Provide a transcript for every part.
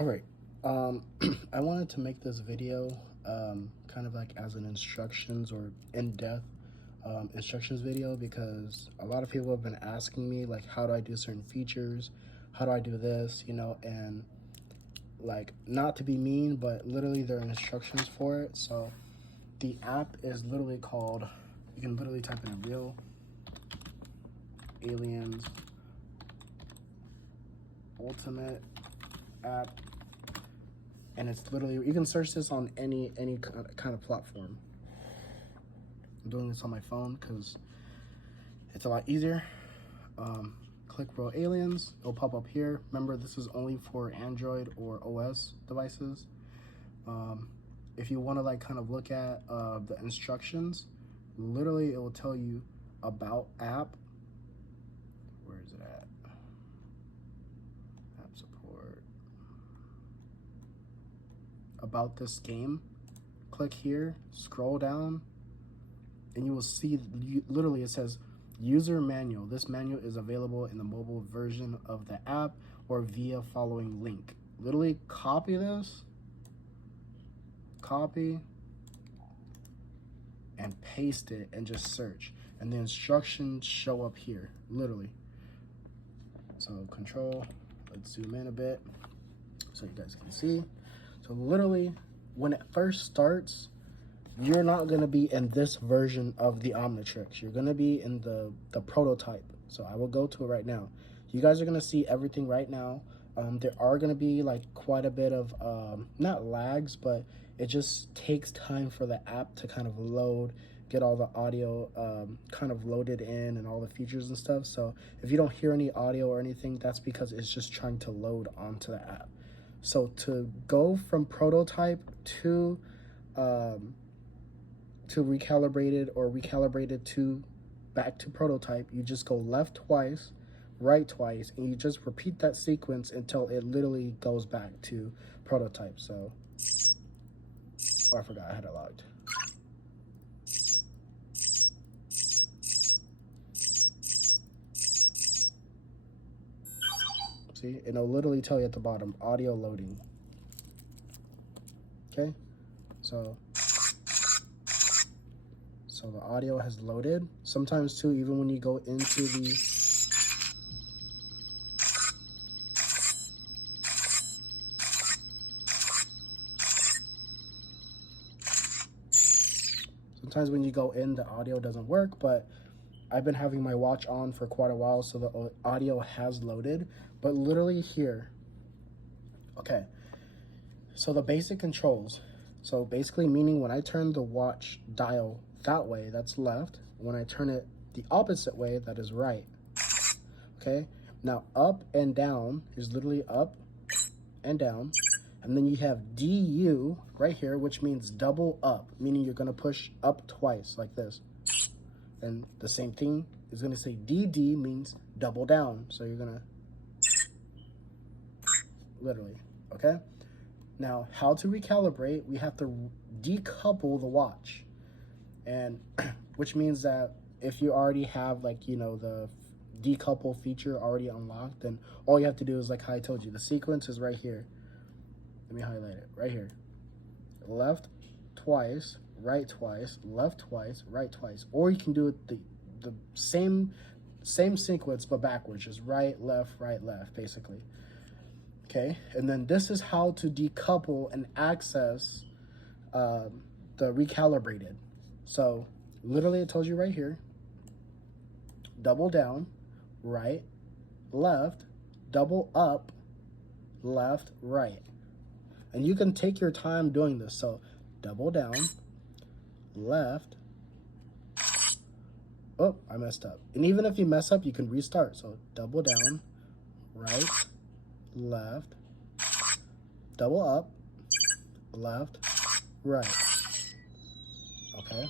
All right. I wanted to make this video kind of like as an instructions or in-depth instructions video, because a lot of people have been asking me like, how do I do certain features? How do I do this? And like, not to be mean, but literally there are instructions for it. So the app is literally called, you can literally type in Real Aliens Ultimate app, and it's literally, you can search this on any kind of platform. I'm doing this on my phone because it's a lot easier. Click Real Aliens, it'll pop up here. Remember, this is only for Android or OS devices. If you want to like kind of look at the instructions, literally it will tell you about app. Where is it at? App support. About this game. Click here, scroll down, and you will see literally it says user manual. This manual is available in the mobile version of the app or via following link. Literally copy this, copy, and paste it and just search. And the instructions show up here, literally. So control, let's zoom in a bit so you guys can see. So literally, when it first starts, you're not gonna be in this version of the Omnitrix. You're gonna be in the prototype. So I will go to it right now. You guys are gonna see everything right now. There are gonna be like quite a bit of, not lags, but it just takes time for the app to kind of load, get all the audio kind of loaded in and all the features and stuff. So if you don't hear any audio or anything, that's because it's just trying to load onto the app. So to go from prototype to recalibrated or recalibrated to back to prototype, you just go left twice, right twice, and you just repeat that sequence until it literally goes back to prototype. So, oh, I forgot I had it logged. See, it'll literally tell you at the bottom, audio loading. Okay, so the audio has loaded. Sometimes too, even when you go into the sometimes when you go in, the audio doesn't work, but I've been having my watch on for quite a while, so the audio has loaded. But literally here, okay, so the basic controls. So basically meaning when I turn the watch dial that way, that's left. When I turn it the opposite way, that is right. Okay, now up and down is literally up and down. And then you have DU right here, which means double up, meaning you're gonna push up twice like this. And the same thing is gonna say DD means double down. So you're gonna literally, okay? Now, how to recalibrate, we have to decouple the watch. And which means that if you already have like, the decouple feature already unlocked, then all you have to do is like how I told you, the sequence is right here. Let me highlight it right here. Left twice, right twice, left twice, right twice. Or you can do it the same sequence but backwards, just right, left, basically. Okay, and then this is how to decouple and access the recalibrated. So literally it tells you right here, double down, right, left, double up, left, right. And you can take your time doing this. So double down, left, oh, I messed up. And even if you mess up, you can restart. So double down, right, left, double up, left, right. Okay.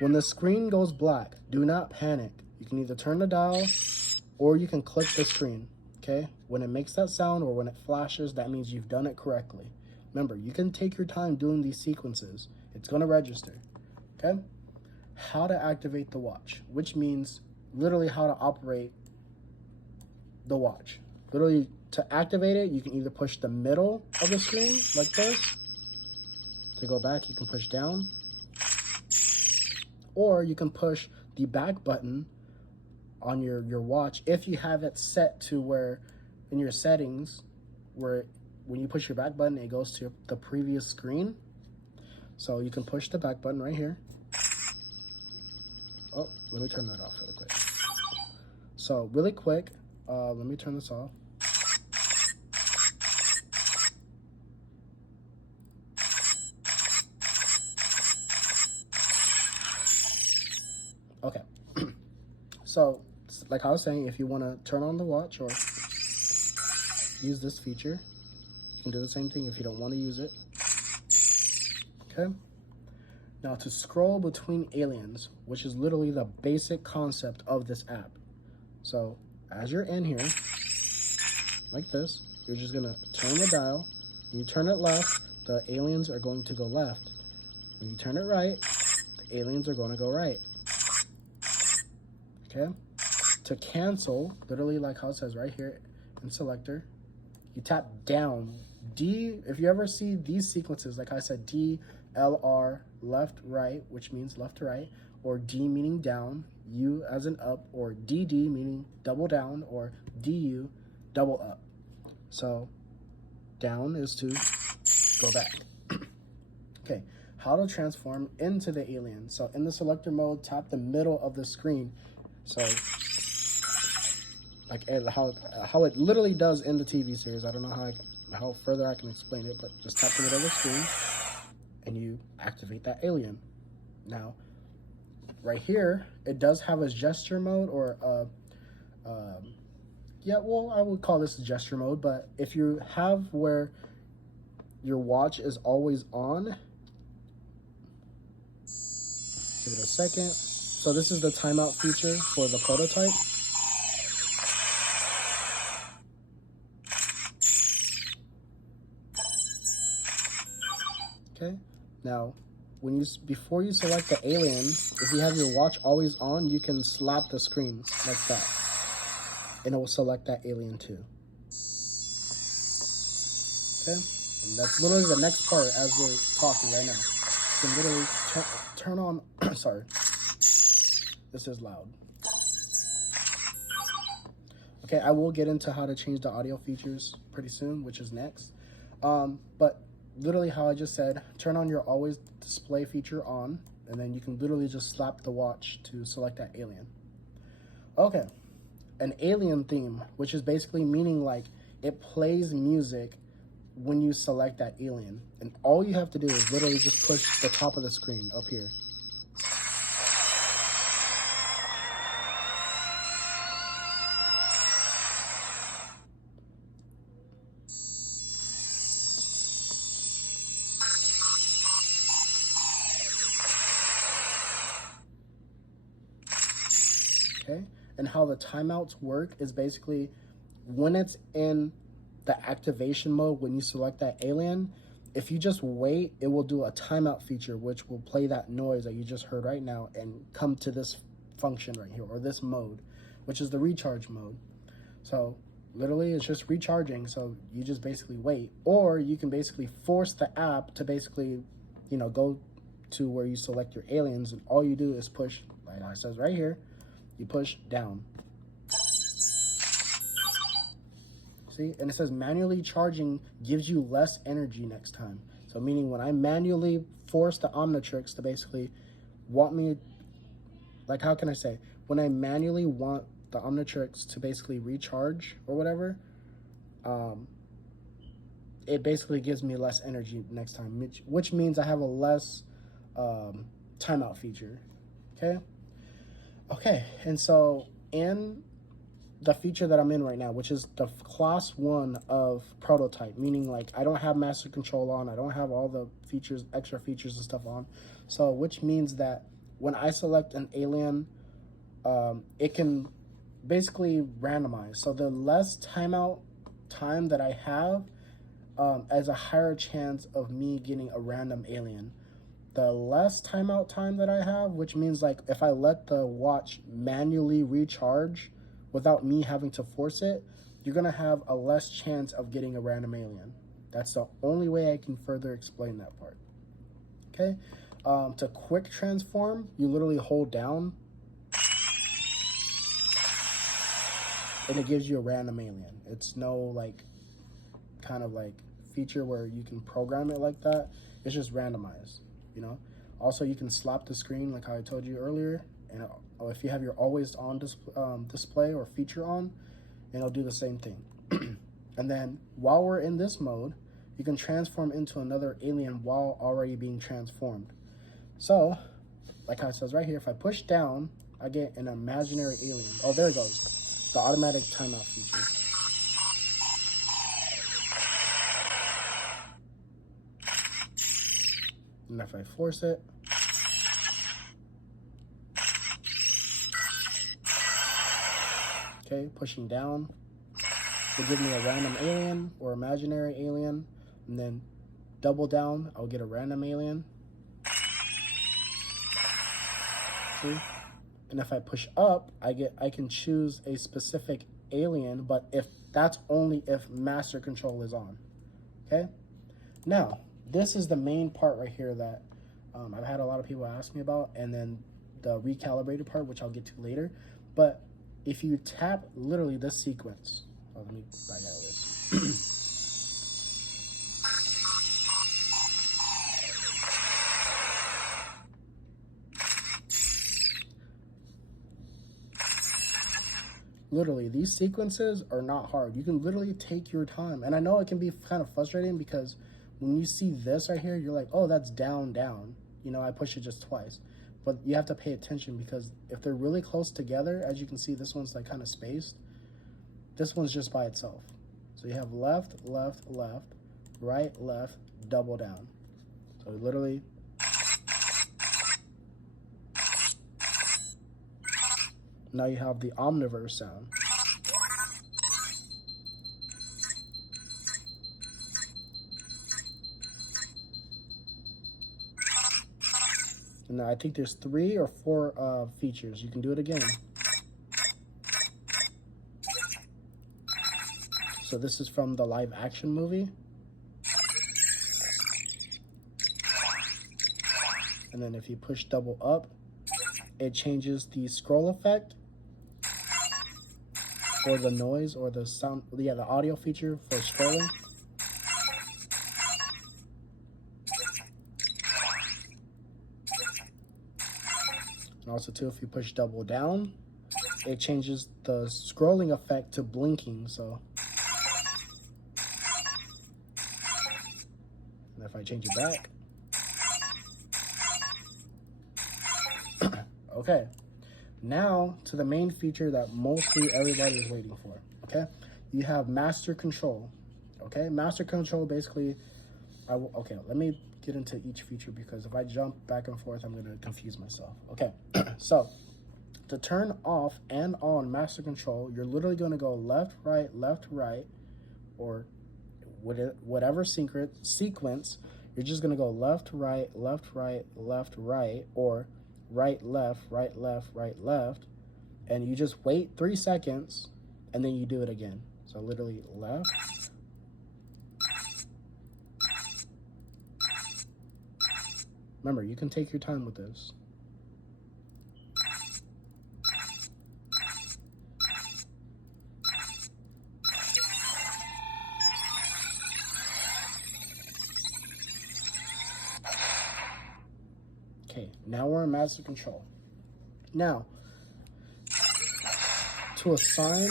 When the screen goes black, do not panic. You can either turn the dial or you can click the screen. Okay, when it makes that sound or when it flashes, that means you've done it correctly. Remember, you can take your time doing these sequences. It's going to register. Okay, how to activate the watch, which means literally how to operate the watch. Literally to activate it, you can either push the middle of the screen like this. To go back, you can push down. Or you can push the back button on your watch if you have it set to where in your settings where when you push your back button it goes to the previous screen. So you can push the back button right here. Oh, let me turn that off really quick. So really quick, let me turn this off. Okay. So like I was saying, if you want to turn on the watch or use this feature, you can do the same thing if you don't want to use it. Okay. Now to scroll between aliens, which is literally the basic concept of this app. So as you're in here, like this, you're just gonna turn the dial. When you turn it left, the aliens are going to go left. When you turn it right, the aliens are going to go right. Okay. To cancel, literally like how it says right here in selector, you tap down. D, if you ever see these sequences, like I said, D, L, R, left, right, which means left to right, or D meaning down, U as in up, or DD meaning double down, or DU, double up. So down is to go back. Okay, how to transform into the alien. So in the selector mode, tap the middle of the screen. So like how it literally does in the TV series. I don't know how further I can explain it, but just tap the middle of the screen and you activate that alien. Now, right here, it does have a gesture mode or yeah, well, I would call this a gesture mode, but if you have where your watch is always on, give it a second. So this is the timeout feature for the prototype. Okay, now before you select the alien, if you have your watch always on, you can slap the screen like that, and it will select that alien too. Okay, and that's literally the next part as we're talking right now. You can literally turn on. Sorry, this is loud. Okay, I will get into how to change the audio features pretty soon, which is next. But literally how I just said, turn on your always display feature on, and then you can literally just slap the watch to select that alien. Okay, an alien theme, which is basically meaning like it plays music when you select that alien. And all you have to do is literally just push the top of the screen up here. Okay, and how the timeouts work is basically when it's in the activation mode, when you select that alien, if you just wait, it will do a timeout feature, which will play that noise that you just heard right now and come to this function right here, or this mode, which is the recharge mode. So literally it's just recharging, so you just basically wait, or you can basically force the app to basically, you know, go to where you select your aliens, and all you do is push, like it says right here, you push down. See, and it says manually charging gives you less energy next time. So meaning when I manually force the Omnitrix to basically want me, like how can I say, when I manually want the Omnitrix to basically recharge or whatever, it basically gives me less energy next time, which means I have a less timeout feature. Okay, and so in the feature that I'm in right now, which is the class 1 of prototype, meaning like I don't have master control on, I don't have all the features, extra features and stuff on. So which means that when I select an alien, it can basically randomize. So the less timeout time that I have, has a higher chance of me getting a random alien. The less timeout time that I have, which means like if I let the watch manually recharge without me having to force it, you're gonna have a less chance of getting a random alien. That's the only way I can further explain that part. Okay, to quick transform, you literally hold down and it gives you a random alien. It's no like kind of like feature where you can program it like that. It's just randomized, you know. Also, you can slap the screen like how I told you earlier, and if you have your always on display or feature on, and it'll do the same thing. And then while we're in this mode, you can transform into another alien while already being transformed. So, like how it says right here, if I push down, I get an imaginary alien. Oh, there it goes. The automatic timeout feature. And if I force it, okay, pushing down will give me a random alien or imaginary alien, and then double down, I'll get a random alien. See? And if I push up, I can choose a specific alien, but if that's only if master control is on. Okay? Now, this is the main part right here that I've had a lot of people ask me about, and then the recalibrated part, which I'll get to later. But if you tap literally this sequence, let me back out of this. Literally, these sequences are not hard. You can literally take your time. And I know it can be kind of frustrating because when you see this right here, you're like, oh, that's down, down. You know, I push it just twice. But you have to pay attention because if they're really close together, as you can see, this one's like kind of spaced. This one's just by itself. So you have left, left, left, right, left, double down. So literally, now you have the omniverse sound. And now I think there's 3 or 4 features. You can do it again. So this is from the live action movie. And then if you push double up, it changes the scroll effect or the noise or the sound, yeah, the audio feature for scrolling. And also too, if you push double down, it changes the scrolling effect to blinking. So, and if I change it back, okay. Now to the main feature that mostly everybody is waiting for, okay? You have master control, okay? Master control basically, okay, let me get into each feature because if I jump back and forth, I'm gonna confuse myself. Okay, so to turn off and on master control, you're literally gonna go left, right, or whatever sequence, you're just gonna go left, right, or right, left, and you just wait 3 seconds, and then you do it again. So literally left, remember, you can take your time with this. Okay, now we're in master control. Now, to assign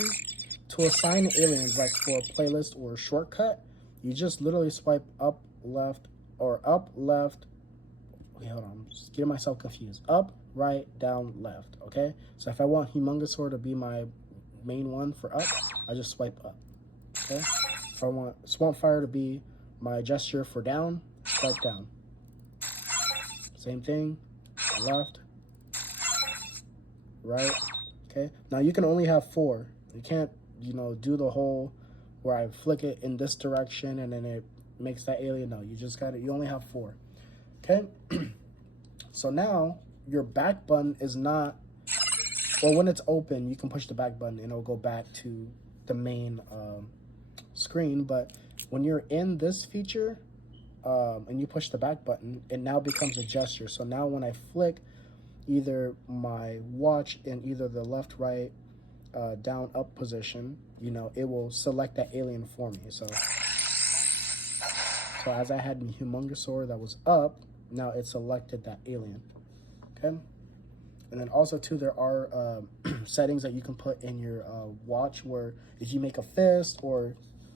aliens, like for a playlist or a shortcut, you just literally swipe up, left, or up, left. Wait, hold on, I'm just getting myself confused. Up, right, down, left, okay? So if I want Humongousaur to be my main one for up, I just swipe up, okay? If I want Swampfire to be my gesture for down, swipe down. Same thing, left, right, okay? Now you can only have 4. You can't, you know, do the whole where I flick it in this direction and then it makes that alien. No, you just got it, you only have 4, okay? So now your back button is not, or when it's open, you can push the back button and it'll go back to the main screen. But when you're in this feature and you push the back button, it now becomes a gesture. So now when I flick either my watch in either the left, right, down, up position, you know, it will select that alien for me. So as I had a Humongousaur that was up, now it selected that alien. Okay. And then also too, there are settings that you can put in your watch where if you make a fist or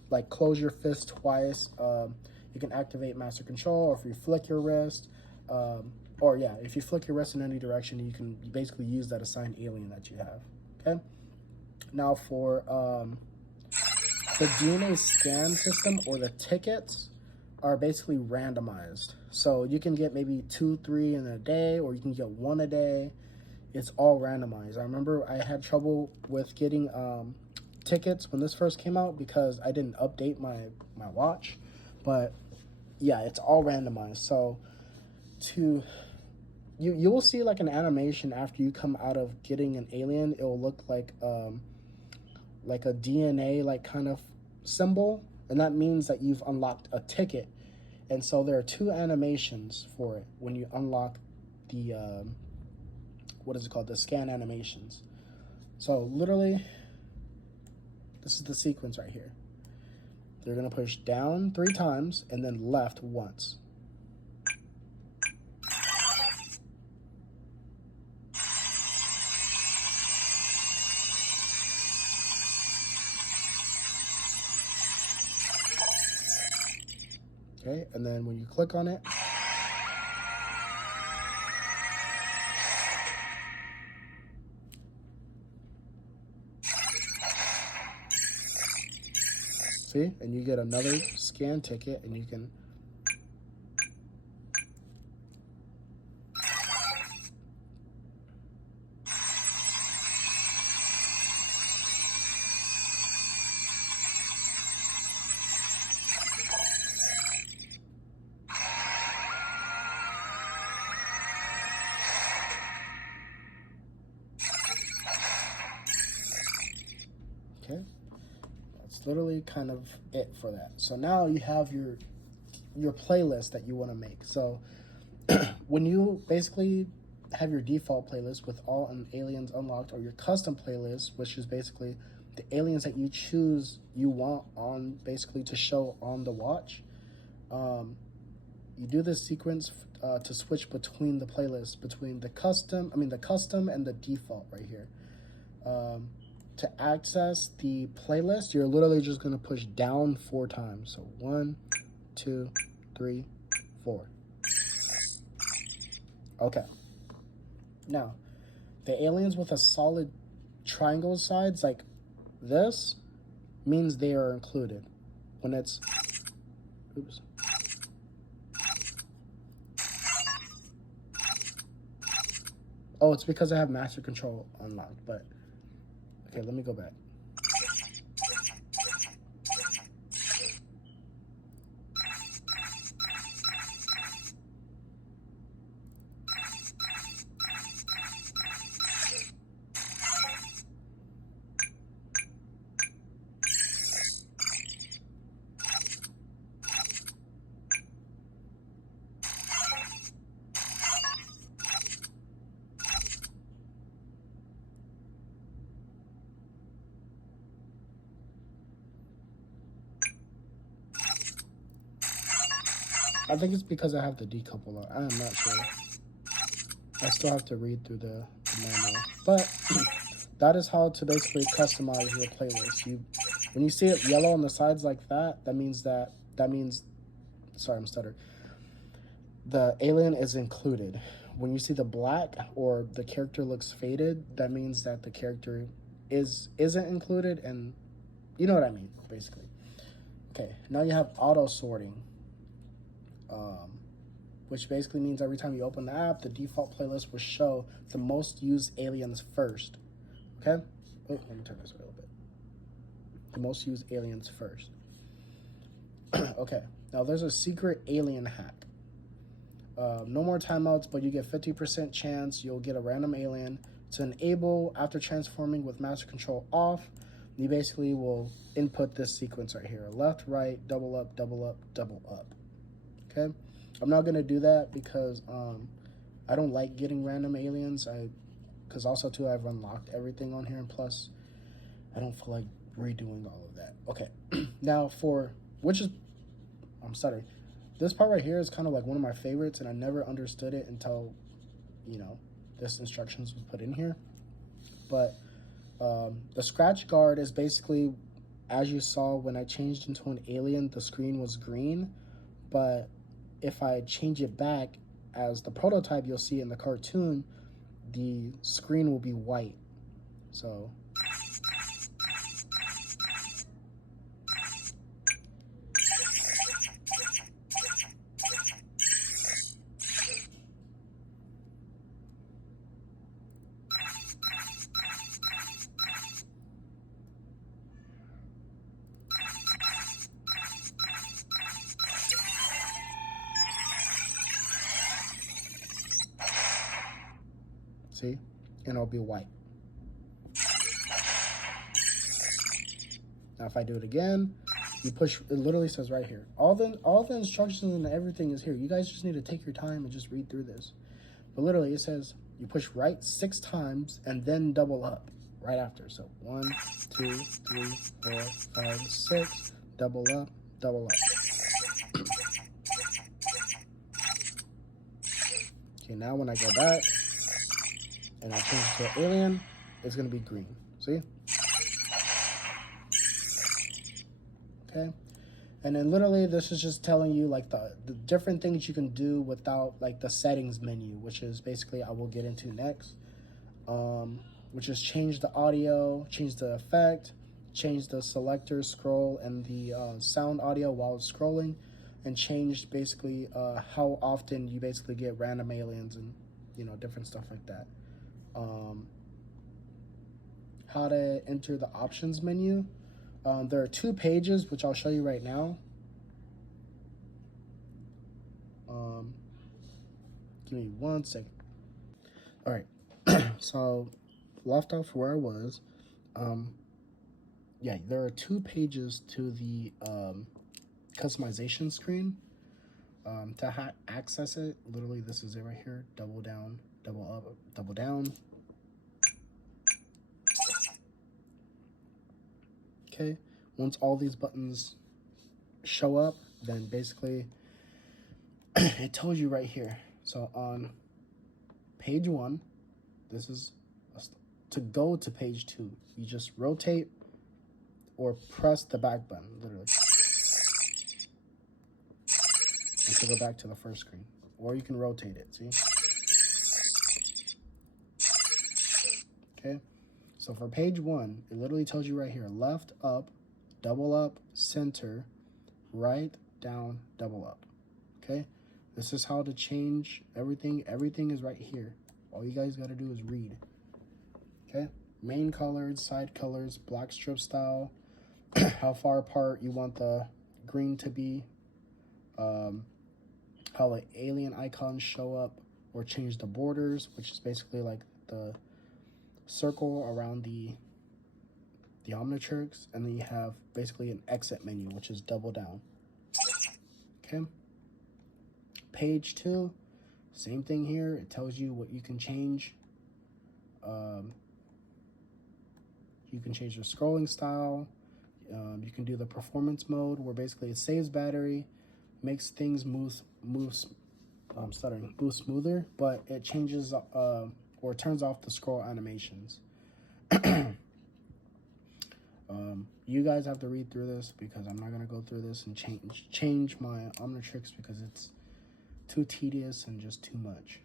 like close your fist twice, you can activate master control. Or if you flick your wrist, or yeah, if you flick your wrist in any direction, you can basically use that assigned alien that you have. Okay. Now for the DNA scan system, or the tickets, are basically randomized. So you can get maybe 2, 3 in a day, or you can get 1 a day. It's all randomized. I remember I had trouble with getting tickets when this first came out because I didn't update my watch. But yeah, it's all randomized. So you will see like an animation after you come out of getting an alien. It will look like a DNA like kind of symbol, and that means that you've unlocked a ticket. And so there are 2 animations for it when you unlock the what is it called, the scan animations. So literally, this is the sequence right here. They're gonna push down 3 times and then left once. Okay, and then when you click on it, see, and you get another scan ticket, and you can okay. That's literally kind of it for that. So now you have your playlist that you want to make. So when you basically have your default playlist with all aliens unlocked, or your custom playlist, which is basically the aliens that you choose you want on basically to show on the watch, you do this sequence to switch between the playlists, between the custom and the default right here. To access the playlist, you're literally just going to push down 4 times. So 1, 2, 3, 4. Okay. Now, the aliens with a solid triangle sides like this means they are included. When it's, oops. Oh, it's because I have master control unlocked, but okay, let me go back. I think it's because I have the decouple on. I am not sure. I still have to read through the manual. But that is how to basically customize your playlist. When you see it yellow on the sides like that, that means sorry, I'm stuttering. The alien is included. When you see the black or the character looks faded, that means that the character isn't included, and you know what I mean, basically. Okay, now you have auto sorting. Which basically means every time you open the app, the default playlist will show the most used aliens first. Okay? Oh, let me turn this way a little bit. The most used aliens first. Okay, now there's a secret alien hack. No more timeouts, but you get 50% chance you'll get a random alien. To enable after transforming with master control off, you basically will input this sequence right here: left, right, double up, double up, double up. Okay, I'm not gonna do that because I don't like getting random aliens. Because also too, I've unlocked everything on here, and plus I don't feel like redoing all of that. Okay, now I'm sorry, this part right here is kind of like one of my favorites, and I never understood it until, you know, this instructions was put in here. But the scratch guard is basically, as you saw when I changed into an alien, the screen was green, but if I change it back as the prototype you'll see in the cartoon, the screen will be white. So see, and it'll be white. Now if I do it again, you push, it literally says right here, all the instructions and everything is here. You guys just need to take your time and just read through this. But literally it says you push right 6 times and then double up right after. So 1, 2, 3, 4, 5, 6, double up, double up. Okay, now when I go back and I change it to an alien, it's gonna be green. See? Okay, and then literally this is just telling you like the different things you can do without like the settings menu, which is basically I will get into next, which is change the audio, change the effect, change the selector, scroll, and the sound audio while scrolling, and change basically how often you basically get random aliens and, you know, different stuff like that. How to enter the options menu. There are 2 pages, which I'll show you right now. Give me 1 second. All right. So, left off where I was. Yeah, there are 2 pages to the customization screen. To access it, literally this is it right here. Double down, double up, double down. Okay, once all these buttons show up, then basically it tells you right here. So on page 1, this is to go to page 2. You just rotate or press the back button, literally, and to go back to the first screen. Or you can rotate it, see? Okay, so for page 1, it literally tells you right here, left, up, double up, center, right, down, double up. Okay, this is how to change everything. Everything is right here. All you guys got to do is read. Okay, main colors, side colors, black strip style, how far apart you want the green to be, how the alien icons show up, or change the borders, which is basically like the circle around the Omnitrix, and then you have basically an exit menu, which is double down. Okay, page 2, same thing here. It tells you what you can change. You can change your scrolling style. You can do the performance mode, where basically it saves battery, makes things move smoother, but it changes or turns off the scroll animations. You guys have to read through this because I'm not gonna go through this and change my Omnitrix because it's too tedious and just too much.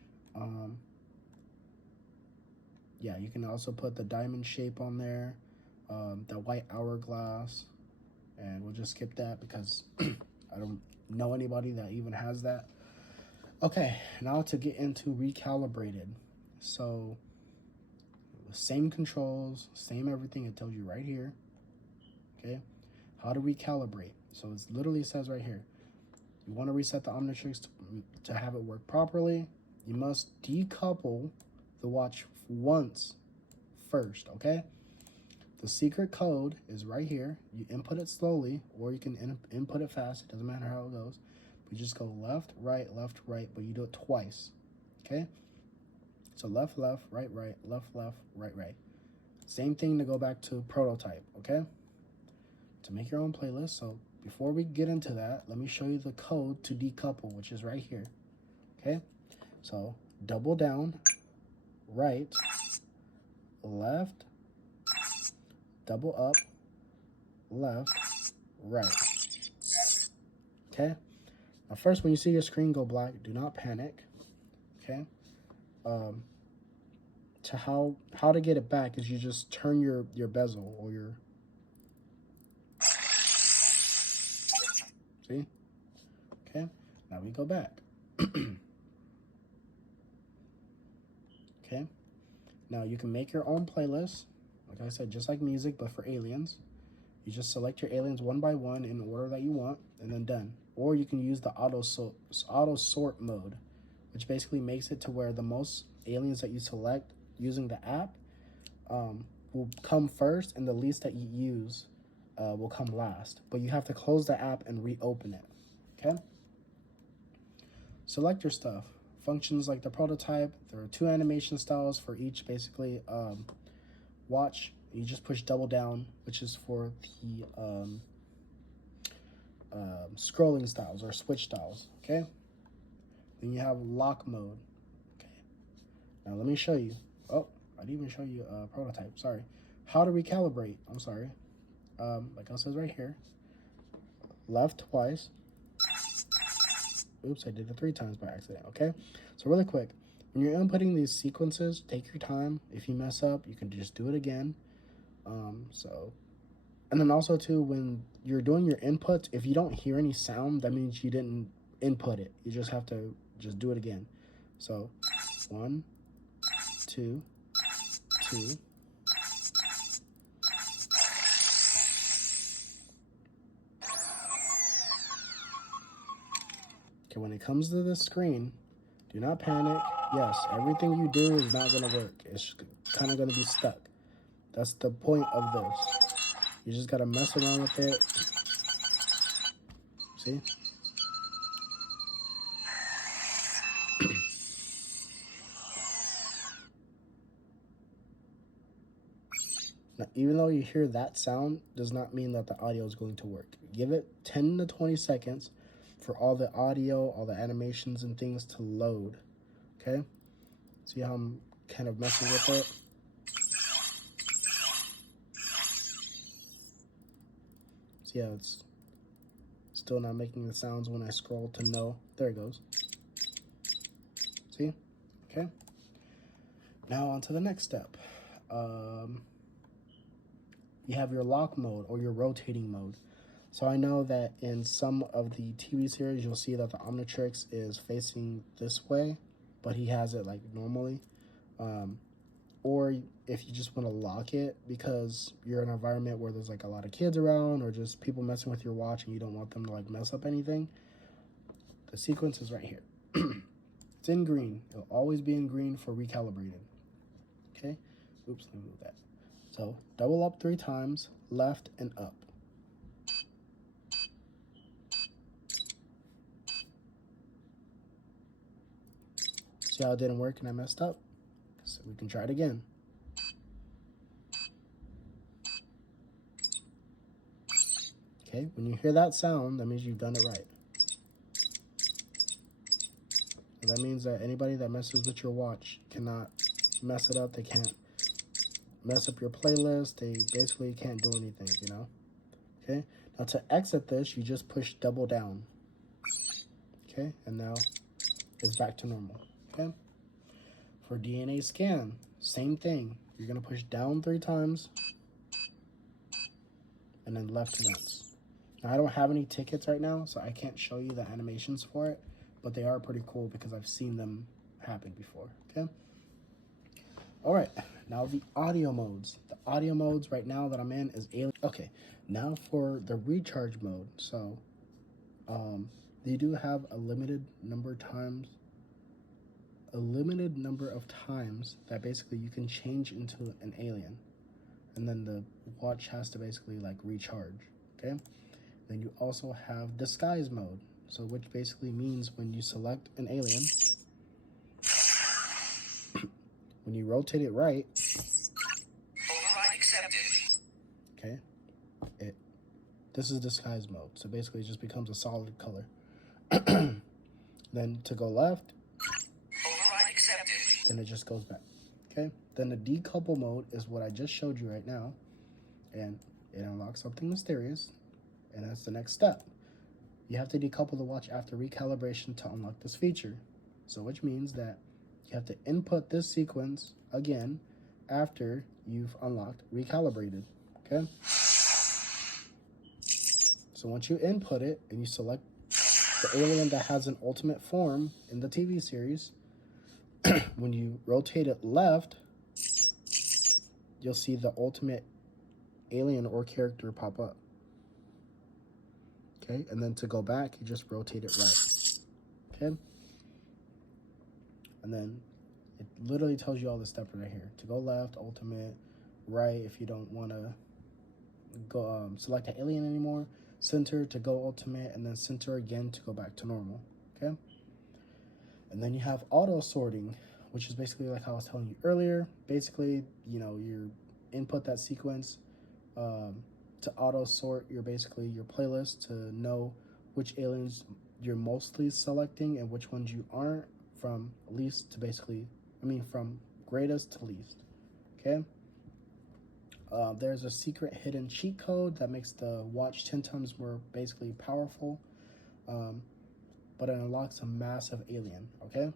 Yeah, you can also put the diamond shape on there, the white hourglass, and we'll just skip that because I don't know anybody that even has that. Okay, now to get into Recalibrated. So, same controls, same everything, it tells you right here. Okay, how to recalibrate. So it literally says right here, you want to reset the Omnitrix to have it work properly. You must decouple the watch once first, okay? the secret code is right here. You input it slowly, or you can input it fast. It doesn't matter how it goes. We just go left, right, but you do it twice, okay? So left, left, right, left, right. Same thing to go back to prototype, okay? To make your own playlist. So before we get into that, let me show you the code to decouple, which is right here, okay? So double down, right, left, double up, left, right, okay? Now first, when you see your screen go black, do not panic, okay? To how to get it back is you just turn your bezel or your, see? Okay, now we go back. Okay, now you can make your own playlist, like I said, just like music, but for aliens. You just select your aliens one by one in the order that you want, and then done. Or you can use the auto sort mode, which basically makes it to where the most aliens that you select using the app will come first, and the least that you use will come last. But you have to close the app and reopen it, okay? Select your stuff. Functions like the prototype. There are 2 animation styles for each, basically. Watch. You just push double down, which is for the scrolling styles or switch styles, okay? Then you have lock mode, okay? Now let me show you. Oh, I didn't even show you a prototype, sorry. How to recalibrate, I'm sorry. Like it says right here, left twice. Oops, I did it 3 times by accident, okay? So really quick, when you're inputting these sequences, take your time. If you mess up, you can just do it again. And then also too, when you're doing your input, if you don't hear any sound, that means you didn't input it. You just have to just do it again. So 1, 2, 2. Okay, when it comes to this screen, do not panic. Yes, everything you do is not going to work. It's kind of going to be stuck. That's the point of this. You just got to mess around with it. See? Now, even though you hear that sound, does not mean that the audio is going to work. Give it 10 to 20 seconds for all the audio, all the animations and things to load, okay? See how I'm kind of messing with it? See how it's still not making the sounds when I scroll to no. There it goes. See? Okay. Now on to the next step. You have your lock mode or your rotating mode. So I know that in some of the TV series, you'll see that the Omnitrix is facing this way, but he has it like normally. Or if you just want to lock it because you're in an environment where there's like a lot of kids around or just people messing with your watch and you don't want them to like mess up anything, the sequence is right here. It's in green. It'll always be in green for recalibrating. Okay? Oops, let me move that. So double up 3 times, left and up. See how it didn't work and I messed up? So we can try it again. Okay, when you hear that sound, that means you've done it right. So that means that anybody that messes with your watch cannot mess it up. They can't mess up your playlist. They basically can't do anything, you know? Okay, now to exit this, you just push double down. Okay, and now it's back to normal, okay? For DNA scan, same thing. You're gonna push down 3 times and then left once. Now I don't have any tickets right now, so I can't show you the animations for it, but they are pretty cool because I've seen them happen before, okay? All right, now the audio modes. The audio modes right now that I'm in is alien. Okay, now for the recharge mode. So they do have a limited number of times that basically you can change into an alien. and then the watch has to basically like recharge. Okay, then you also have disguise mode, so which basically means when you select an alien, when you rotate it right, override accepted. Okay, this is disguise mode, so basically it just becomes a solid color. Then to go left, override accepted. then it just goes back. Okay, then the decouple mode is what I just showed you right now, and it unlocks something mysterious, and that's the next step. You have to decouple the watch after recalibration to unlock this feature, so which means that you have to input this sequence again after you've unlocked recalibrated. Okay, so once you input it and you select the alien that has an ultimate form in the TV series, when you rotate it left, you'll see the ultimate alien or character pop up. Okay, and then to go back, you just rotate it right. Okay, and then it literally tells you all the steps right here. To go left, ultimate, right if you don't want to go select an alien anymore, center to go ultimate, and then center again to go back to normal. Okay, and then you have auto sorting, which is basically like how I was telling you earlier. Basically, you input that sequence to auto sort your playlist to know which aliens you're mostly selecting and which ones you aren't, from least to from greatest to least. Okay. There's a secret hidden cheat code that makes the watch 10 times more basically powerful, but it unlocks a massive alien. Okay.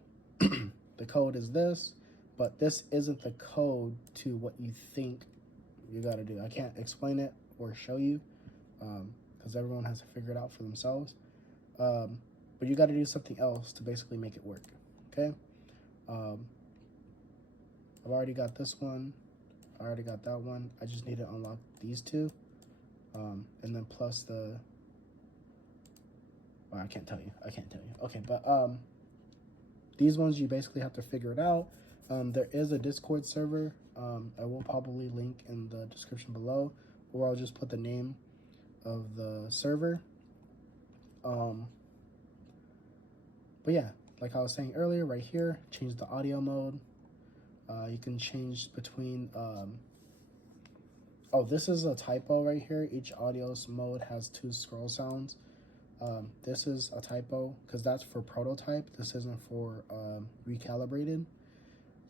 The code is this, but this isn't the code to what you think you got to do. I can't explain it or show you because everyone has to figure it out for themselves. But you got to do something else to basically make it work. Okay. I've already got this one. I already got that one. I just need to unlock these two. And then plus the... Well, I can't tell you. Okay, but these ones you basically have to figure it out. There is a Discord server. I will probably link in the description below, or I'll just put the name of the server. But yeah, like I was saying earlier, right here, change the audio mode. You can change between... oh, this is a typo right here. Each audio mode has 2 scroll sounds. This is a typo because that's for prototype. This isn't for recalibrated.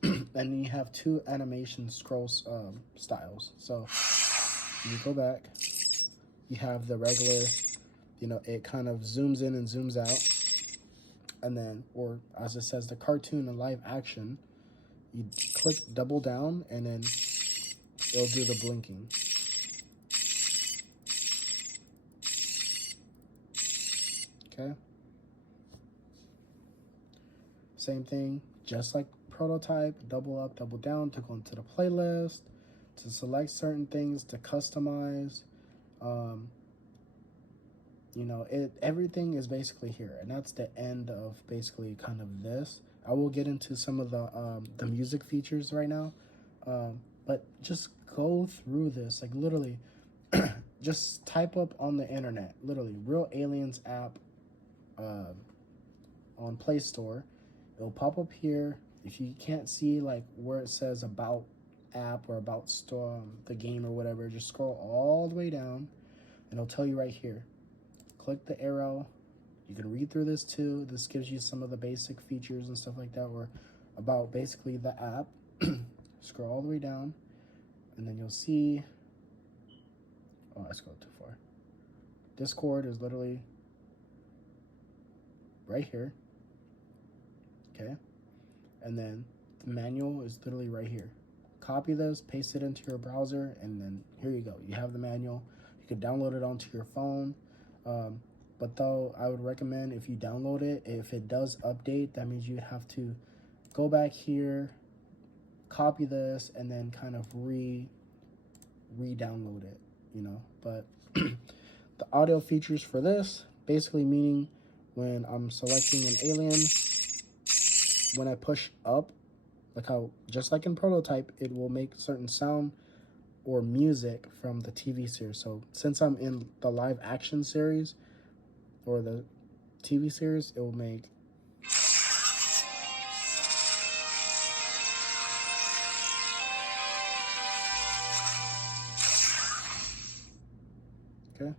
And you have 2 animation scroll styles. So you go back, you have the regular, it kind of zooms in and zooms out. And then, or as it says, the cartoon and live action, you click double down and then it'll do the blinking. Okay. Same thing, just like prototype, double up, double down to go into the playlist, to select certain things, to customize. Everything is basically here, and that's the end of basically kind of this. I will get into some of the music features right now, but just go through this, like literally, just type up on the internet, literally, Real Aliens app on Play Store. It'll pop up here. If you can't see like where it says about app or about store, the game or whatever, just scroll all the way down, and it'll tell you right here. Click the arrow. You can read through this too. This gives you some of the basic features and stuff like that, or about basically the app. Scroll all the way down, and then you'll see... Oh, I scrolled too far. Discord is literally right here. Okay. And then the manual is literally right here. Copy this, paste it into your browser, and then here you go. You have the manual. You can download it onto your phone. But though I would recommend, if you download it, if it does update, that means you have to go back here, copy this, and then kind of re-download it, But the audio features for this, basically meaning when I'm selecting an alien, when I push up, like how, just like in prototype, it will make certain sound or music from the TV series. So since I'm in the live action series or the TV series, it will make okay.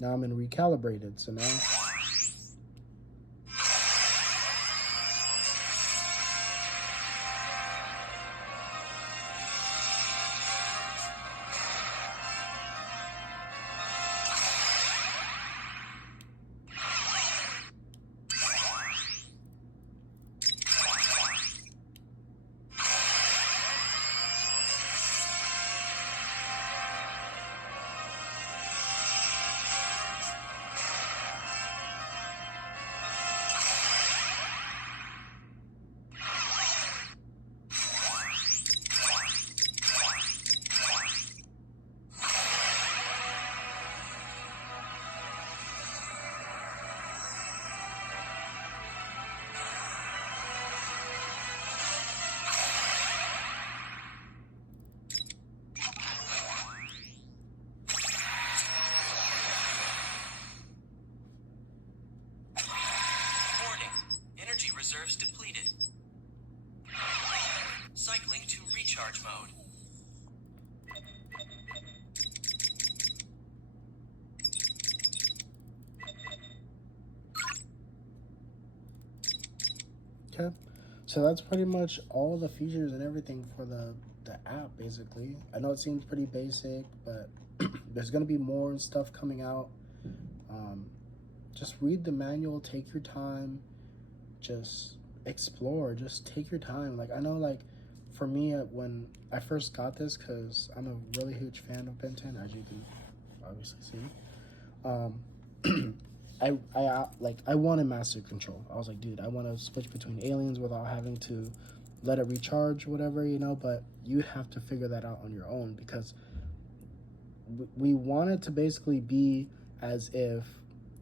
Now I'm in recalibrated, so now energy reserves depleted. Cycling to recharge mode. okay. So that's pretty much all the features and everything for the app, basically. I know it seems pretty basic, but there's going to be more stuff coming out. Just read the manual, take your time, just explore, just take your time. Like, I know, like, for me, when I first got this, because I'm a really huge fan of Ben 10, as you can obviously see, I wanted master control. I was like, dude, I want to switch between aliens without having to let it recharge, whatever, you know. But you have to figure that out on your own, because we want it to basically be as if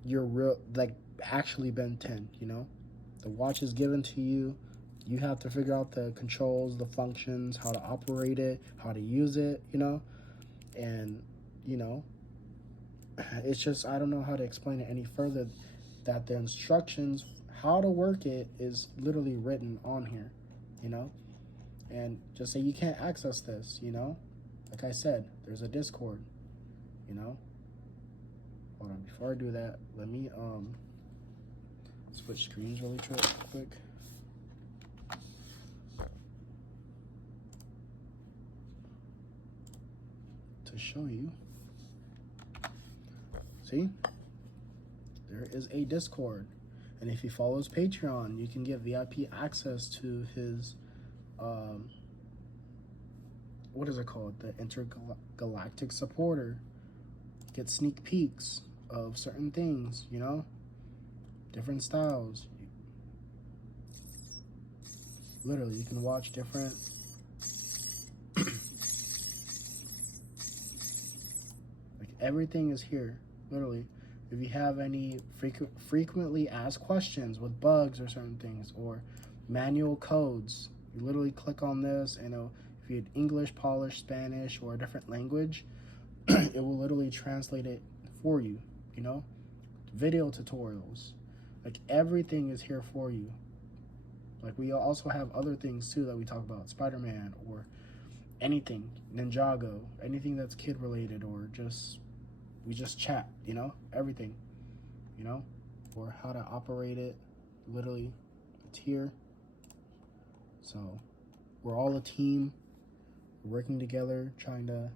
you're real, like actually Ben 10, you know. The watch is given to you. You have to figure out the controls, the functions, how to operate it, how to use it, you know. And you know, it's just, I don't know how to explain it any further, that the instructions how to work it is literally written on here, you know. And just say you can't access this, you know, like I said, there's a Discord, you know. Hold on, before I do that, let me switch screens really quick. To show you. See? There is a Discord. And if he follows Patreon, you can get VIP access to his what is it called? The intergalactic supporter. Get sneak peeks of certain things, you know? Different styles. Literally, you can watch different like everything is here, literally. If you have any frequently asked questions with bugs or certain things, or manual codes, you literally click on this, and if you had English, Polish, Spanish, or a different language, it will literally translate it for you, you know? Video tutorials, like everything is here for you. Like, we also have other things too that we talk about, Spider-Man, or anything, Ninjago, anything that's kid related, or we just chat, you know, everything, you know, or how to operate it, literally, it's here. So we're all a team, we're working together, trying to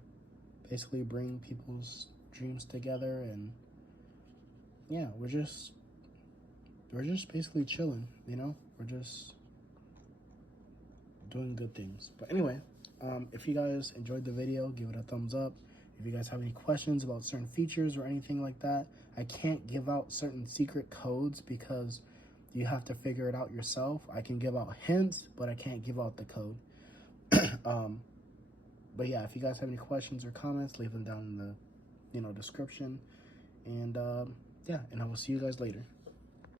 basically bring people's dreams together. And yeah, we're just basically chilling, you know. We're just doing good things. But anyway, if you guys enjoyed the video, give it a thumbs up. If you guys have any questions about certain features or anything like that, I can't give out certain secret codes because you have to figure it out yourself. I can give out hints, but I can't give out the code. But yeah, if you guys have any questions or comments, leave them down in the description. And yeah, and I will see you guys later.